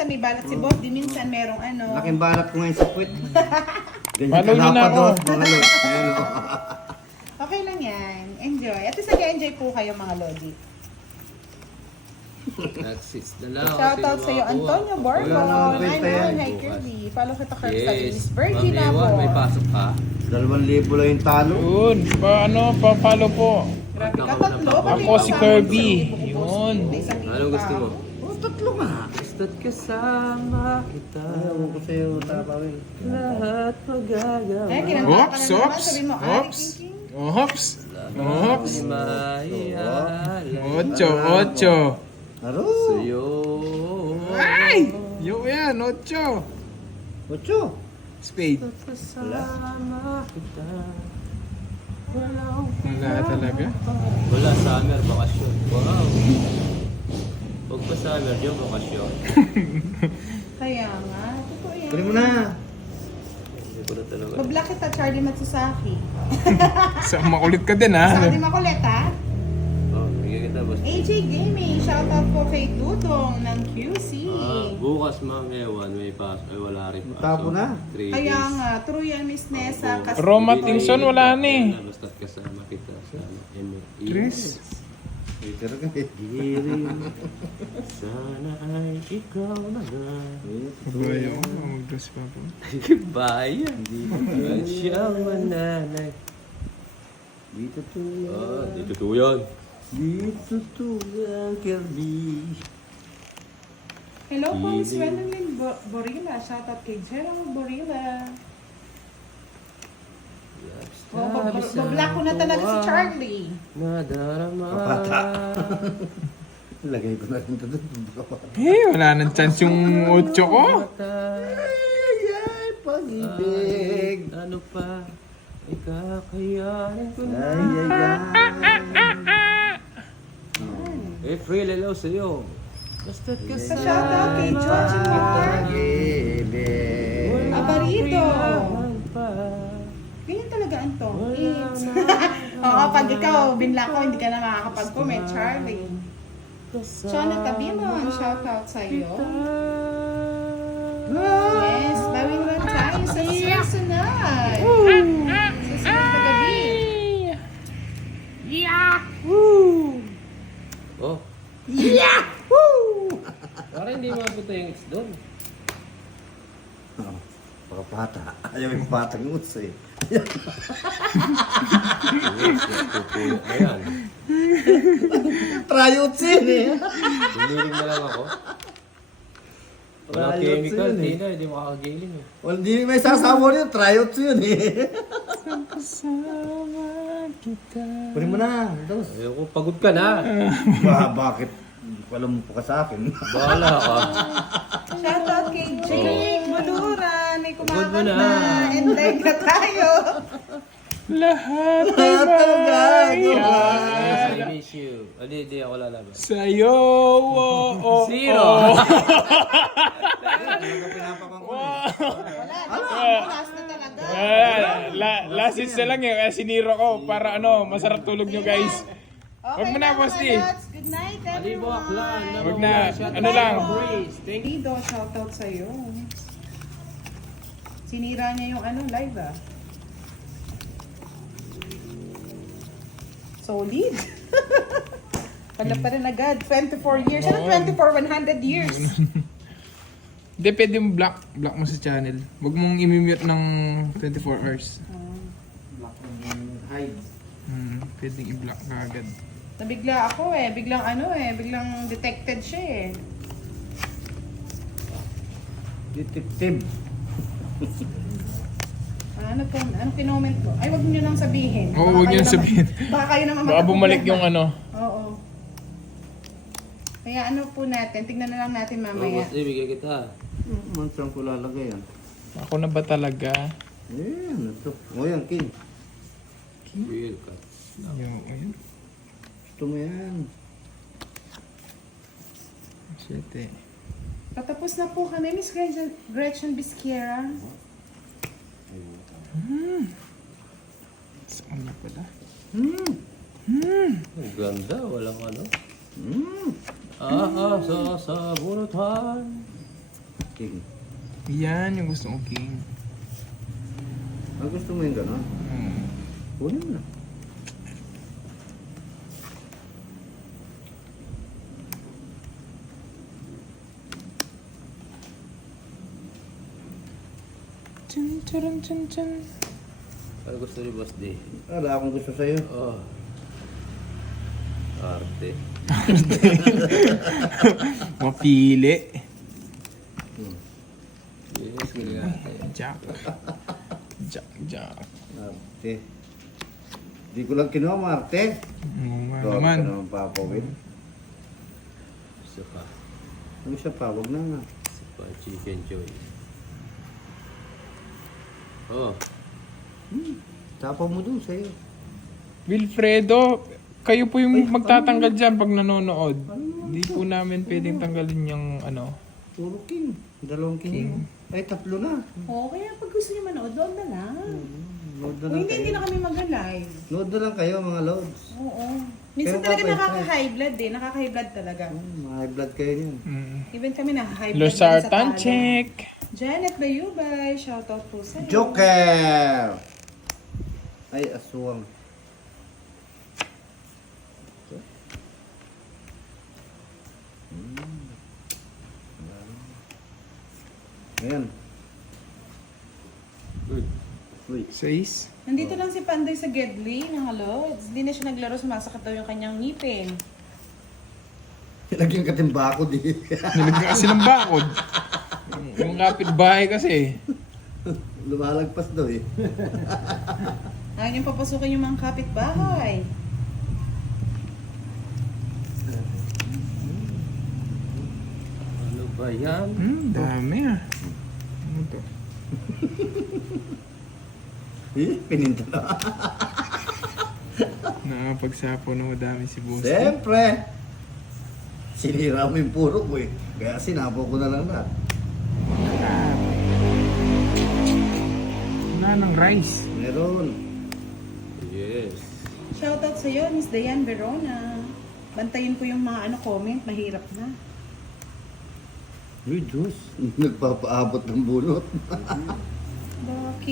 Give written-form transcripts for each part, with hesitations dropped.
minsan may balat si boss, di minsan merong ano. Laking balat ko ngayon sa puwet. Ganyan Follow nyo na ako. mga lod. Ayan o. Okay lang yan. Enjoy. At least nag-enjoy po kayo mga Lodi. That's it na lang. Shoutout sa iyo, Antonio Borbon. Wala na akong kwenta yan. Hi, Kirby. Follow kita, Kirby, sa Miss Yes. Virgin Ma'am ako. Ewan, may pasok ka. 2,000 lang yung talo. Yun, pa-follow po. Grabe ka, tatlo. Ako si Kirby. Yun. Anong gusto mo? Oh, tatlo nga. Basta't kasama kita. Ayaw ko sa'yo, tapawin. Lahat magagawa. Eh, kinanta ka na Oops, naman. oops, Sabi mo, ay, oops. King. Oops. Oops. Maialay 8. Aro. sa'yo. Ay! Yo yan, 8. 8. Spade. Kasama kita. Walang Wala talaga. Wala, summer, bakasyon. Wow. Huwag pa summer yun, bakasyon. Kaya nga, totoo yan. Kunin mo na. Hindi ko na talaga. Mablock kita, Charlie Matsusaki. So, makulit ka din ha. Sabi makulit, ha? Oh, bigyan kita, boss. AJ Gaming, shoutout po kay Dudong ng QC. Bukas, Ma'am Ewan, may pasok. Ay, wala rin pasok. Tapo na. 3 Kaya days. nga, true yan, Miss Nessa. Kasi Roma Tinson, wala na eh. Basta't kasama kita sa MA. Chris. Peter ka eh. Hiling, sana ay ikaw na nga. Ayaw ko, mag-dress pa po. Bayan, at siyang mananay. Dito to. Ah, dito to yan. Dito to. Kirby. hello po, Miss Wendelin Borilla. Shoutout kay Gerald Borilla. Oh, bablock ko na talaga si Charlie. Nadarama. Lagay ko na rin ito doon. Eh, wala nang chance yung 8 ko. Ay, pag-ibig. Ano pa? Ikakayanin ko na. April, hello sa'yo. Basta't Sa kasama. shoutout kay George Moore. Pag-ibig. Abarito. Kailangan pa. Ganyan talaga, Anton. It's... Oo, pag ikaw, binlock ko, hindi ka na makakapag-comment, Charlie. Chona Tabimon, shoutout sa iyo. Yes, bawi naman tayo sa susunod. Sa susunod na gabi. Oh. Parang hindi mapunta yung ex doon. Pakapata. Ayaw yung patang uts eh. Ayan. Try uts yun eh. Bumiling na lang ako. Wala Ayos chemical, yun eh. hindi na, hindi makakagiling eh. Well, hindi may sasawa rin. Try uts yun eh. Kunin mo na. Dos. Ayoko, pagod ka na. Bakit? Alam mo pa ka sa akin. Bahala ka. Shoutout kay Jake Maduran. May Good mo kumakanta. na. And live na tayo. Lahat ay Yes, I mahal. miss you. Hindi ako lalaban. Sa'yo, oh. Zero. Last na talaga. Last hits na lang eh, kaya siniro ko para ano, masarap tulog nyo guys. Okay Wag mo na, mga Boss D. lods. Good night, everyone. Wag na, ano lang. Lido, shoutout sa'yo. Sinira niya yung ano, live ah. Solid. Pala pa rin agad. 24 years. Ano 24? 100 years. Hindi, pwede mo block mo sa channel. Huwag mong imimute ng 24 hours. Hide. Pwedeng i-block ka agad. Nabigla ako eh. Biglang ano eh. Biglang detected siya eh. Detective. Ano po? Ano kinoment ko? Ay, wag niyo nang sabihin. Oo, Baka huwag kayo niyo naman- sabihin. Baka kayo naman Baka bumalik magkaproblema. yung ano. Oo. Kaya ano po natin, tignan na lang natin Oh, mamaya. boss, bigay kita. Mansang ko lalagay yan. Ako na ba talaga? Eh, ano to? O yan, King. Feel ka. Ayun. Gusto mo yan. Shit eh. Patapos na po kami, Miss Gretchen Bisquiera. Saan na pala? Ang ganda, walang ano. Sa bunutan. King. Yan yung gusto kong king. Gusto mo yung gano'n? Kunin mo na. Chun, chun, chun, chun. Ano gusto ni Boss D? Wala akong gusto sa'yo. Oh. Arte. Mapili. Yes, galing natin. Jack. Jack, Jack. Marte. Di ko lang kinuha, Marte. Oo nga Gawag naman. ka naman, Papa Will. Gusto pa. Ano siya pa? Wag na nga. Gusto pa chicken joy. Oh. Tapa mo dun sa'yo. Wilfredo, kayo po yung magtatanggal dyan pag nanonood. Hindi po namin pwedeng tanggalin yung ano. Puro King. Dalawang King. Ay, 3 na. Oo, kaya pag gusto niyo manood, doon na lang. Load na O lang hindi kayo. na kami mag-live. Load na lang kayo, mga loads. Oo. Minsan Pero talaga Papa, nakaka-high blood eh. Nakaka-high blood talaga. Mga high blood kayo niyan. Even kami na-high blood. Losartan, check. Janet Bayubay, shoutout po sa'yo. Joker! Ay, aswang. Ayan. Good. Uy. 6. Nandito lang si Panday sa Gedli ng Halods. Hindi na siya naglaro, sumasakit daw yung kanyang ngipin. Lagyan katimbako di. Nilagyan kasi ng bakod. Yung kapitbahay kasi. Lumalagpas daw eh. Ayaw niyang papasukin yung mga kapitbahay. Ano ba yan? Dami ah. Ano to? Pininta na. Nakapagsapo na madami si Boss. Siyempre. Sinira mo yung puro ko eh. Kaya sinapo ko na lang na. Wala ng rice. Meron. Yes. Shoutout sa'yo, Miss Dayan Verona. Bantayin ko yung mga comment, mahirap na. Uy, Diyos. Nagpapaabot ng bunot. Bakit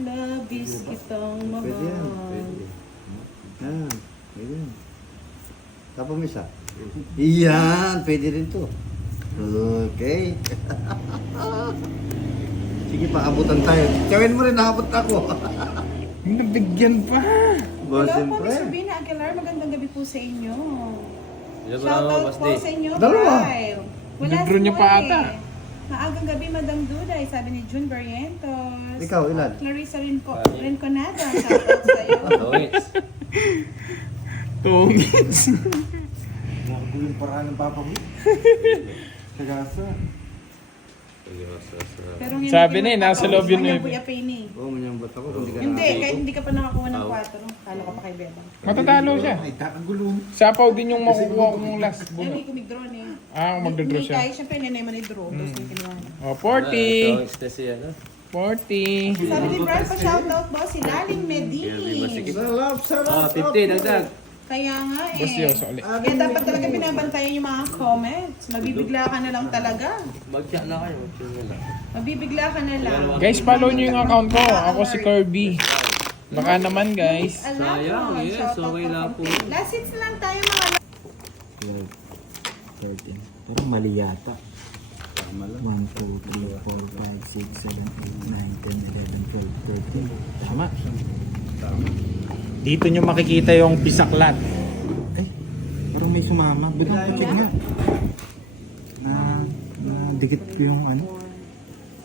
labis kitang Pwede yan, mahal? Pwede. Yan. Pwede yan. Tapos mo isa. Iyan. Pwede rin to. Okay. Sige, paabutan tayo. Gawin mo rin, nakabot ako. Nabigyan pa. Ba, Hello po, siyempre. Miss Rubina Aguilar. Magandang gabi po sa inyo. Ilan ba naman, Shoutout Boss po D? sa inyo, Dalawa. Kyle. Wala Nag-draw si niya pa Moy. ata. Maagang gabi, Madam Duday, sabi ni June Barrientos. Ikaw, ilan? Clarissa Rinco, Anim. Rinconada, shoutout sa'yo. Tongits. Tongits. Nakagulo yung paraan ng papa mo. Kagasa. Pero ngayon, Sabi na eh, nasa loob yun eh. Kuya Penny. Oo, manyambat ako. Kung di ka Hindi, nakakita. kahit hindi ka pa nakakuha ng Aw. 4. Kala ko pa kay Bebang. Matatalo siya. Ay, kakagulong. Sapaw din yung makukuha kong last. Eh, may kumigdraw niya. Ah, magdodraw siya. Kahit syempre, nenay mo ni draw. Tapos may kinuha niya. Oh, 40. Tongits na siya, no? 40. Sabi ni Brad, pa-shoutout mo si Laling Kaya may Medin. masikip. Sarap, sarap. Ah, 50, dagdag. Kaya nga eh. Boss Yo, soli. Kaya dapat talaga binabantayan yung mga comments. Mabibigla ka na lang talaga. Mag-chat na kayo. Mag-chat na lang. Mabibigla ka na lang. Guys, follow nyo yung account ko. Ako si Kirby. Baka naman guys. Alam Sayang, mo, yes, shoutout okay pa lang from po. Kate. Last hits na lang tayo mga 13. Parang mali yata. Tama lang. 1, 2, 3, 4, 5, 6, 7, 8, 9, 10, 11, 12, 13. Tama. Dito nyo makikita yung pisaklat. Eh, parang may sumama. Ba't ang check nga? Na dikit ko yung ano.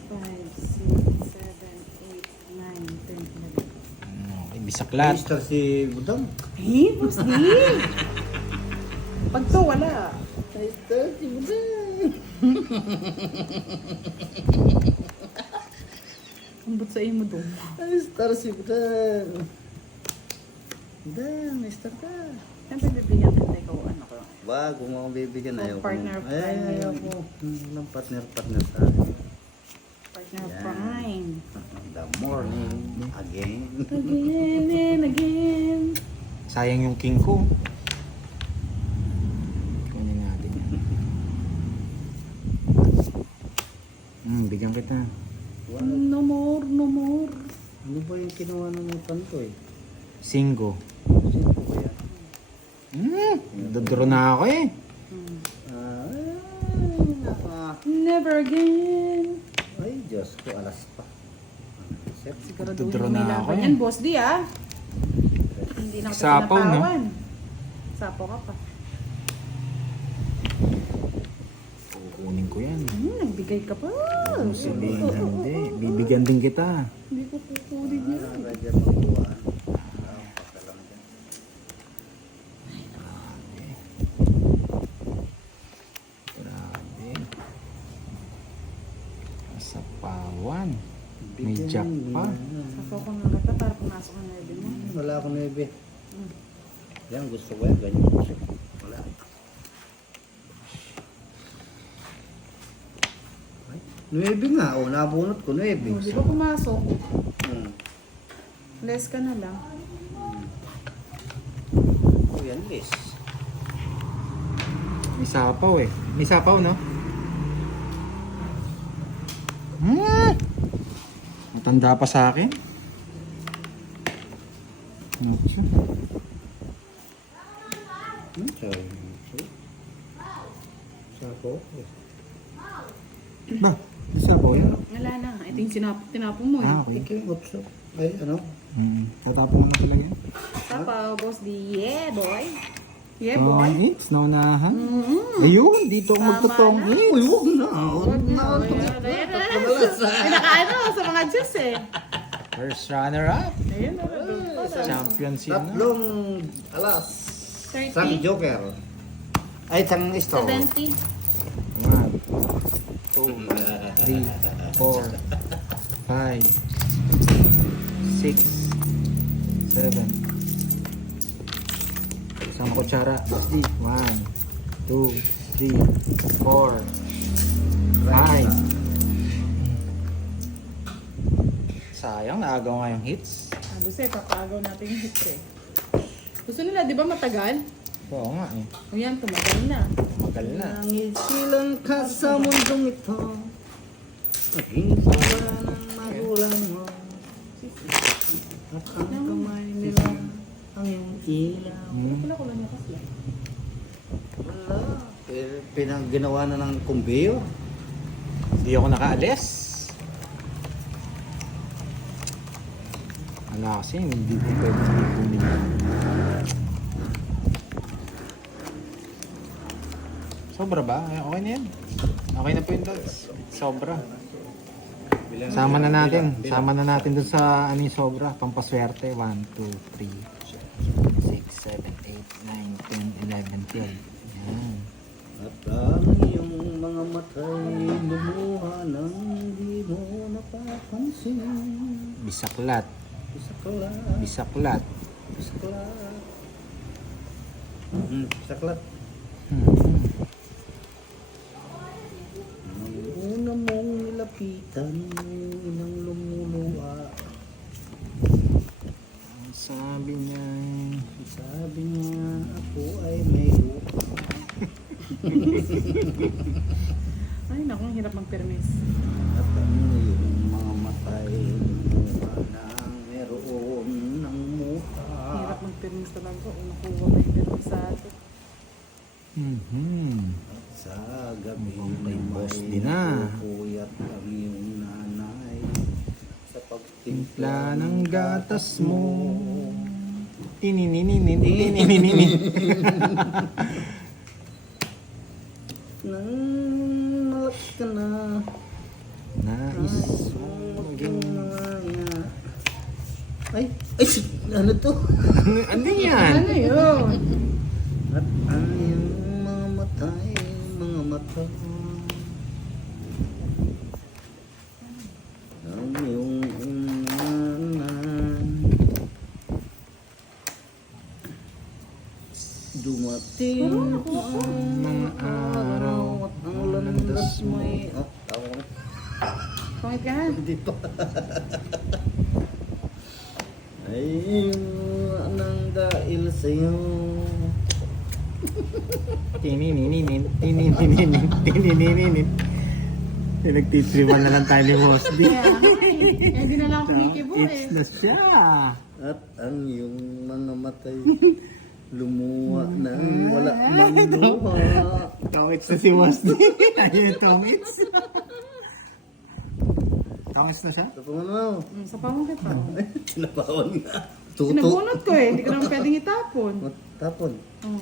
5, 6, 7, 8, 9, 10, 11. Okay, bisaklat. Mister si Budang. Eh, boss di. Pag to, wala. Mister si Budang. Ambot sa iyo mo doon. Mister si Budang. Budang, mister ka. Siyempre, bibigyan kita ikaw ano ko. Wag, kung akong bibigyan, Oh, ayaw ko. partner of crime, Ayaw ayaw ko. Ng partner sa akin. Partner of Yan. crime. The morning, again. Again and again. Sayang yung king ko. Kunin natin yan. Bigyan kita. No more, no more. Ano ba yung kinuha ng panto eh? 5. Sino ba yan? Dodro na ako eh. Never again. Ay, Diyos ko, alas pa. Set. Siguraduhin Dodro mo may na ako laban eh. yan, boss di ah. Hindi na kita Sapaw, no? pinatawan. Sapaw ka pa. Kukunin ko yan. Nagbigay ka pa. Sabihin hindi. Bibigyan din kita. Hindi ko kukunin yan. Radya magkuha. Pagkalang dyan. Grabe. Sapawan. May Bigyan jack mo pa. yan. Sapaw ko nga kita para pumasok ang level mo. Wala akong 9. Yan, gusto ko yan. Ganyan. Wala. Ay, 9 nga. O, nabunot ko 9. Di ba pumasok? Hmm. Less ka na lang. O, yan, list. May sapaw eh. May sapaw, no? Matanda pa sa akin. Okay. Sorry. Sako. Ba? May sapaw yan? Wala na. Ito yung tinapon mo eh. Okay. Okay, what's up? Ay, ano? Tatapon naman talaga yan. Sapaw, boss di. Yeah, boy. Yeah, boy. It's naunahan. Ayun, dito ako magtotong. na. Eh, Uy, huwag na. Huwag na. Ay, nakaano sa mga juice eh. First runner-up. Ayun, Champion sino? Tatlong alas. 30. Isang joker. Ay, isang store. 70. 1, 2, 3, 4, 5, 6, 7. Isang kutsara. 1, 2, 3, 4, 5. Sayang, naagaw nga yung hits. Ano sa'yo, papagaw natin yung hit eh. Gusto nila, di ba matagal? Oo nga eh. O yan, tumagal na. Magal na. Nangisilang ka sa mundong ito. Maging sawa ng magulang mo. At ang kamay nila ang iyong ilaw. Wala ko lang nakasla. Wala. Pinag-ginawa na ng kumbiyo. Hindi ako nakaalis. Wala kasi, hindi ko pwede kunin. Sobra ba? Ay, okay na yan. Okay na po yun, Dods. Sobra. Sama na natin. Sama na natin dun sa ano yung sobra. Pampaswerte. 1, 2, 3, 6, 7, 8, 9, 10, 11, 12. Yan. At ang iyong mga matay lumuha nang di mo napapansin. Bisaklat. Bisaklat, Bisaklat. bisaklat. Bisaklat. Ang una mong nilapitan, inang lumuluwa. Ang sabi niya, Sabi niya, ako ay may lupa. Ay, naku, ang hirap magpermis. At ang iyong mga matay lumuha nang meron ng muha. Hirap magpermis talaga. O nakuha may permis sa atin. Sa gabi May boss may din na. pupuyat ang iyong nanay sa Timpla ng gatas mo. Tinininin, tinininin. Nang malaki ka na, Nais mong mong maging maging... mga ay, ano to? Ano yan? Ano yun? At ang iyong mga matay, mga mata. Ang iyong inanan. Dumating ang mga araw at ang landas mo'y... Oh, tama ko na. Pangit ka ha? Dito. Ay, nang dahil sa'yo. Tinininin, tinininin, tinininin. Pinagtitripan na lang tayo ni Boss D. Kaya nga eh. Hindi na lang ako kumikibo eh. It's na siya. At ang iyong mga matay lumuha nang wala mang luha. Tongits na si Boss D. Ayun, tongits. Tongits na siya? Ito pa mo. Sa pamangkit pa. Sinapawan nga. Tuto. Sinabunot ko eh. Hindi ko naman pwedeng itapon. Tapon. Oh.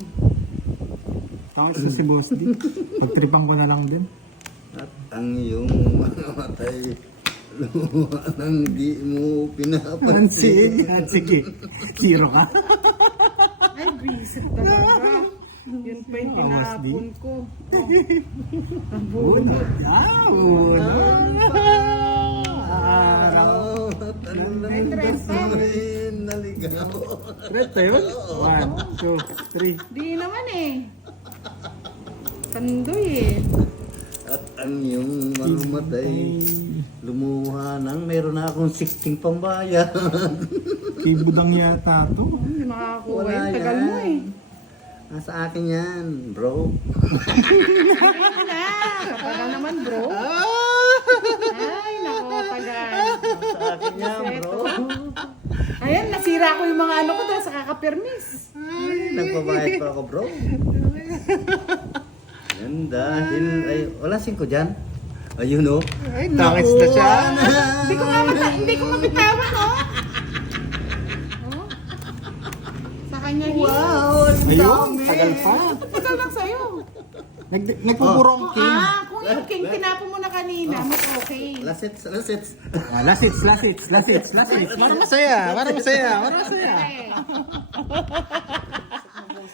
Tongits na si Boss D. Pagtripan ko na lang din. At ang iyong mga matay lumuha nang di mo pinapansin. Sige. Zero ka. Ay, visit talaga. Yun pa yung tinapon ko. Oh. Ang bunot. Araw. At ang lamang sa'yo naligaw. Red yun? 1, 2, 3. Di naman eh. Kandoy eh. At ang iyong mga matay lumuha nang meron na akong 16 pambayad. Kibudang yata to. Hindi makakakuha Wala yun. Tagal yan. mo eh. Nasa akin yan, bro. Ayun na. Tagal naman bro. Ay, nako, tagal. Sa akin yan, bro. Ayan, nasira ko yung mga ano ko dahil sa kakapirmis. Nagbabayad pa ako, bro. Yan dahil, ay, wala 5 dyan. Ayun, oh. Tongits na siya. Hindi ko mabitawan, oh. Oh. Sa kanya Ayun, tagal pa. Tagal lang sa'yo. Nagpupuro ang king. Kung yung king tinapo mo na kanina, mas okay. Lasits. Lasits. Parang masaya. Okay.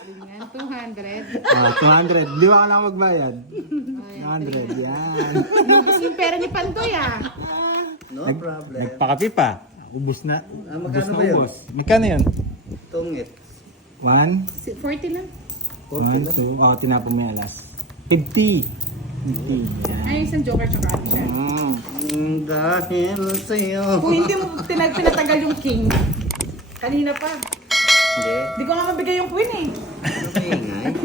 Yan, 200. 200. Di ba ka lang magbayad? 200. Yan. Lubos yung pera ni Pantoy ah. No problem. Nagpakapi pa. Ubus na. Magkano ba yun? Magkano yun? Tungit. 1, 40 lang. 1, 2. Oh, tinapon mo yung alas. 50. 50. Yan. Ay, isang joker tsaka ano siya. Dahil sa'yo. Kung hindi mo pinatagal yung king, kanina pa. Hindi. Hindi ko nga mabigay yung queen eh. Ano ba ingay?